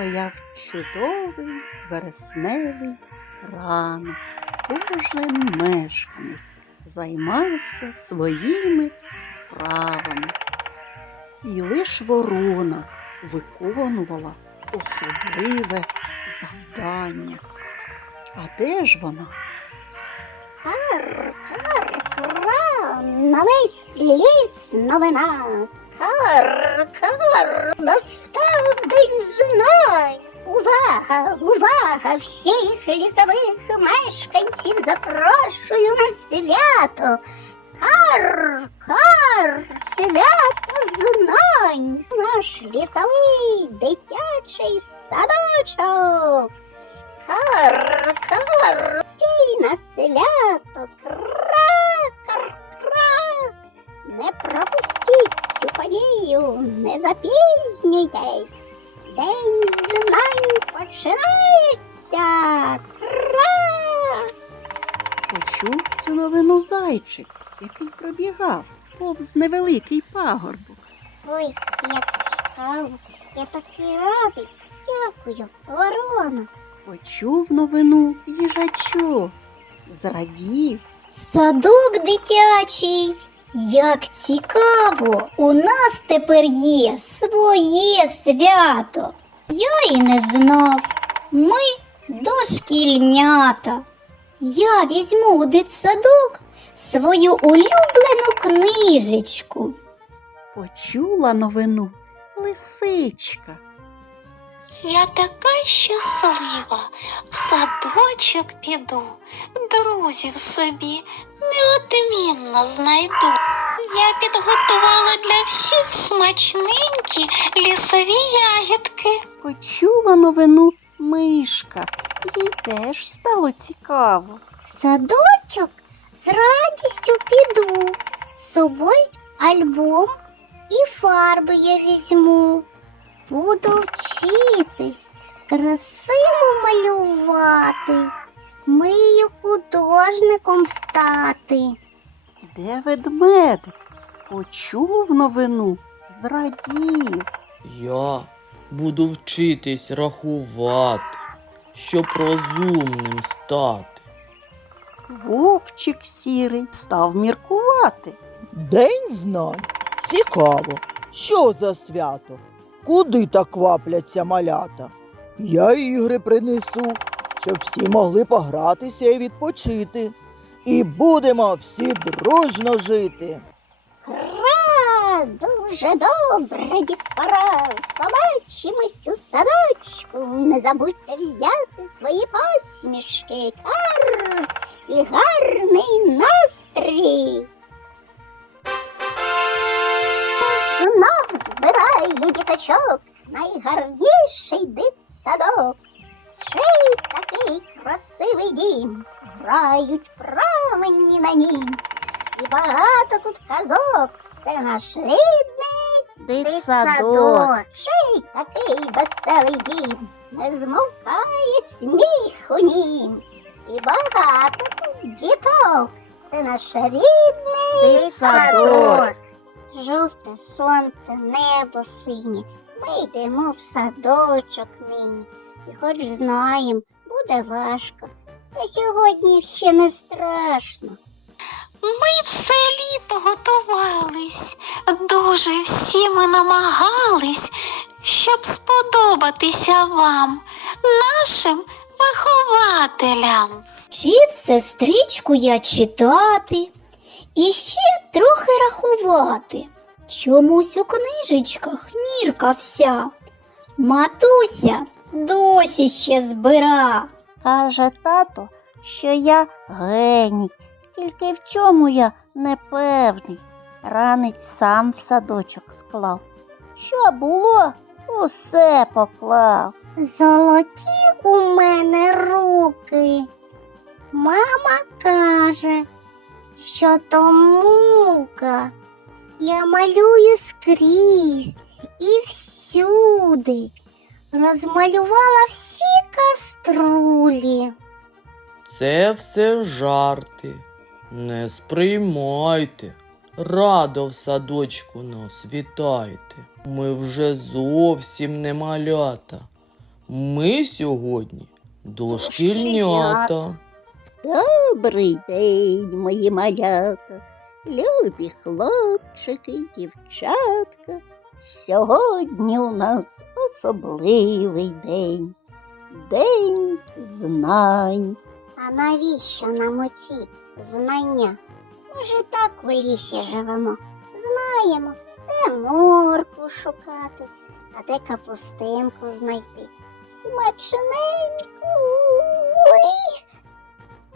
Стояв чудовий вересневий ранок. Кожен мешканець займався своїми справами. І лиш ворона виконувала особливе завдання. А де ж вона? Кар, кар, кра, на весь ліс новина. Кар, кар, настав день. Увага, увага, всіх лісових мешканців запрошую на свято. Кар, кар, свято знань. Наш лісовий дитячий садочок. Кар, кар, всі на свято, кра, кар, кра. Не пропустіть цю подію, не запізнюйтесь. День знань починається. Кра. Почув цю новину зайчик, який пробігав повз невеликий пагорбок. Ой, як цікаво. Я такий радий. Дякую, ворона. Почув новину їжачок, зрадів. Садок дитячий. Як цікаво, у нас тепер є своє свято. Я і не знав. Ми дошкільнята. Я візьму у дитсадок свою улюблену книжечку. Почула новину лисичка. Я така щаслива, в садочок піду, друзів собі неодмінно знайду. Я підготувала для всіх смачненькі лісові ягідки. Почула новину мишка. Їй теж стало цікаво. Садочок з радістю піду. З собою альбом і фарби я візьму. Буду вчитись, красиво малювати, мрію художником стати. Іде ведмедик, почув новину, зрадів. Я буду вчитись рахувати, щоб розумним стати. Вовчик сірий став міркувати. День знань. Цікаво. Що за свято? Куди так квапляться малята? Я ігри принесу, щоб всі могли погратися і відпочити. І будемо всі дружно жити. Кра, дуже добре, дітвора. Побачимось у садочку. Не забудьте взяти свої посмішки. Кар і гарний настрій. Збирає діточок найгарніший дитсадок. Чий такий красивий дім, грають промені на нім. І багато тут казок. Це наш рідний дитсадок. Чий такий веселий дім, не змовкає сміх у нім. І багато тут діток. Це наш рідний Дитсадок. Жовте сонце, небо синє. Ми йдемо в садочок нині. І хоч знаєм, буде важко. Та сьогодні ще не страшно. Ми все літо готувались, дуже всі ми намагались, щоб сподобатися вам, нашим вихователям. Вчив сестричку я читати і ще трохи рахувати. Чомусь у книжечках нірка вся. Матуся досі ще збира. Каже тато, що я геній, тільки в чому я непевний. Ранець сам в садочок склав. Що було, усе поклав. Золоті у мене руки. Мама каже, що то мука. Я малюю скрізь і всюди. Розмалювала всі каструлі. Це все жарти. Не сприймайте. Радо в садочку нас вітайте. Ми вже зовсім не малята. Ми сьогодні дошкільнята. Добрий день, мої малята, любі хлопчики, дівчатка. Сьогодні у нас особливий день, день знань. А навіщо нам оці знання? Ми ж так у лісі живемо. Знаємо, де морку шукати, а де капустинку знайти. Смачненьку. Ой.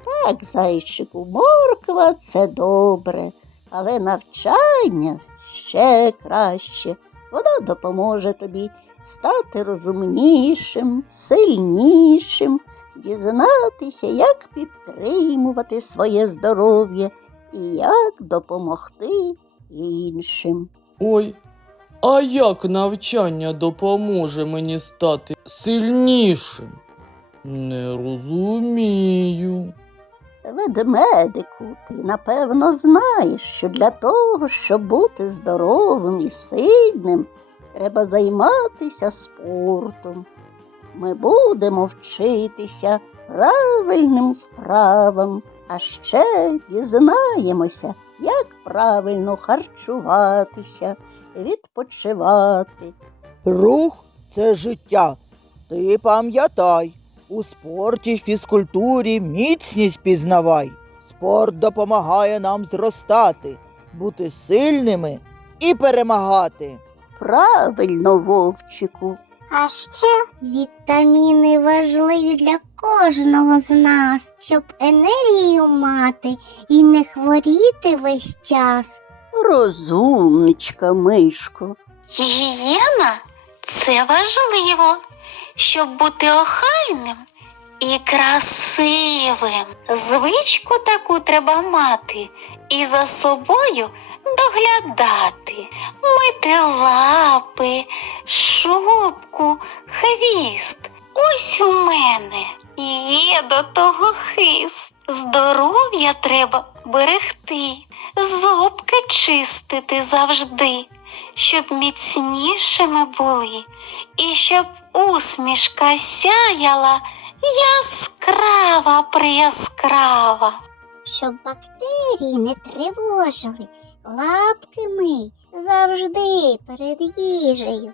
Так, зайчику, морква це добре, але навчання ще краще. Вона допоможе тобі стати розумнішим, сильнішим, дізнатися, як підтримувати своє здоров'я і як допомогти іншим. Ой, а як навчання допоможе мені стати сильнішим? Не розумію. Ведмедику, ти напевно знаєш, що для того, щоб бути здоровим і сильним, треба займатися спортом. Ми будемо вчитися правильним вправам, а ще дізнаємося, як правильно харчуватися, відпочивати. Рух це життя. Ти пам'ятай, у спорті й фізкультурі міцність пізнавай. Спорт допомагає нам зростати, бути сильними і перемагати. Правильно, вовчику. А ще вітаміни важливі для кожного з нас, щоб енергію мати і не хворіти весь час. Розумничка, мишко. Гігієна це важливо, щоб бути охайним і красивим. Звичку таку треба мати і за собою доглядати, мити лапи, шубку, хвіст. Ось у мене є до того хист. Здоров'я треба берегти, зубки чистити завжди щоб міцнішими були, і щоб усмішка сяяла яскрава прияскрава. Щоб бактерії не тривожили, лапки ми завжди перед їжею.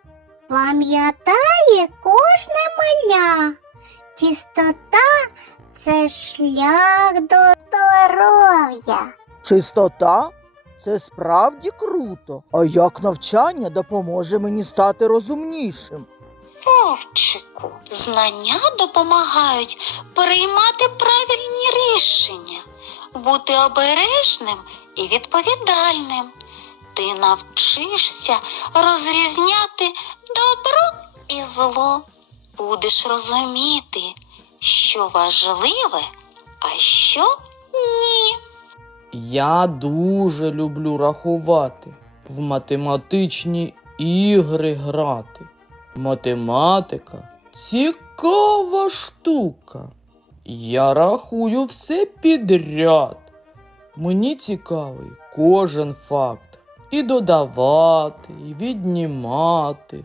Пам'ятає кожне маля, чистота це шлях до здоров'я. Чистота це справді круто. А як навчання допоможе мені стати розумнішим? Вовчику, знання допомагають приймати правильні рішення, бути обережним і відповідальним. Ти навчишся розрізняти добро і зло. Будеш розуміти, що важливе, а що ні. Я дуже люблю рахувати, в математичні ігри грати. Математика цікава штука. Я рахую все підряд. Мені цікавий кожен факт. І додавати, і віднімати,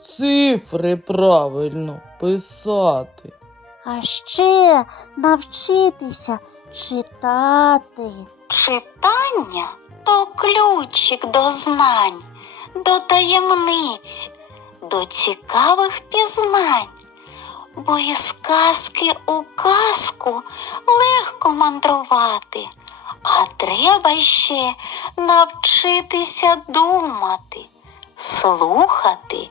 цифри правильно писати. А ще навчитися читати. Читання то ключик до знань, до таємниць, до цікавих пізнань. Бо із казки у казку легко мандрувати, а треба ще навчитися думати, слухати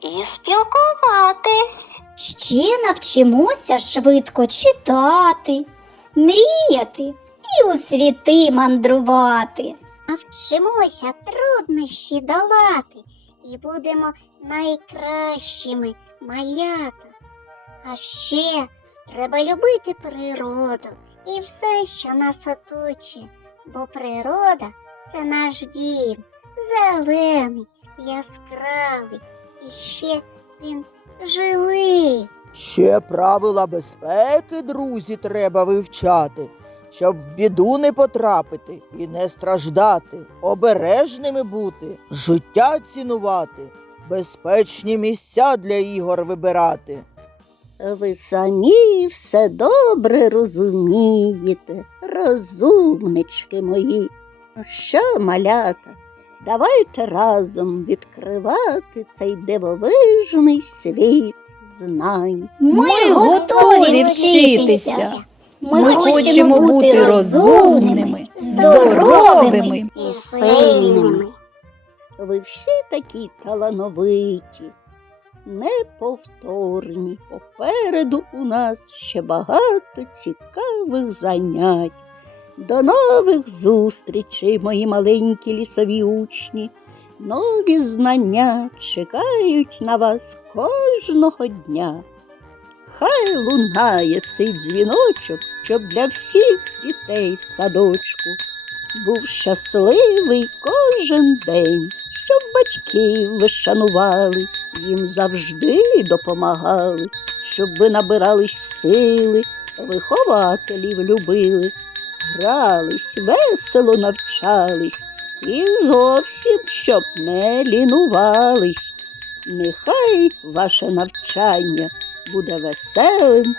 і спілкуватись. Ще навчимося швидко читати, мріяти і у світи мандрувати. Навчимося труднощі долати і будемо найкращими малята. А ще треба любити природу і все, що нас оточує, бо природа це наш дім, зелений, яскравий, і ще він живий. Ще правила безпеки, друзі, треба вивчати, щоб в біду не потрапити і не страждати, обережними бути, життя цінувати, безпечні місця для ігор вибирати. Ви самі все добре розумієте, розумнички мої. Ну Що, малята, давайте разом відкривати цей дивовижний світ знань. Ми готові вчитися. Ми хочемо бути розумними, здоровими. І сильними. Ви всі такі талановиті, неповторні. Попереду у нас ще багато цікавих занять. До нових зустрічей, мої маленькі лісові учні. Нові знання чекають на вас кожного дня. Хай лунає цей дзвіночок, щоб для всіх дітей в садочку. Був щасливий кожен день, щоб батьків ви шанували, їм завжди допомагали, щоб ви набирались сили, вихователів любили, грались, весело навчались і зовсім щоб не лінувались. Нехай ваше навчання буде веселим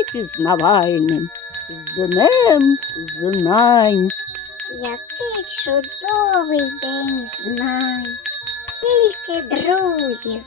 і пізнавальним. З днем знань. Який чудовий день знань. Тільки друзів,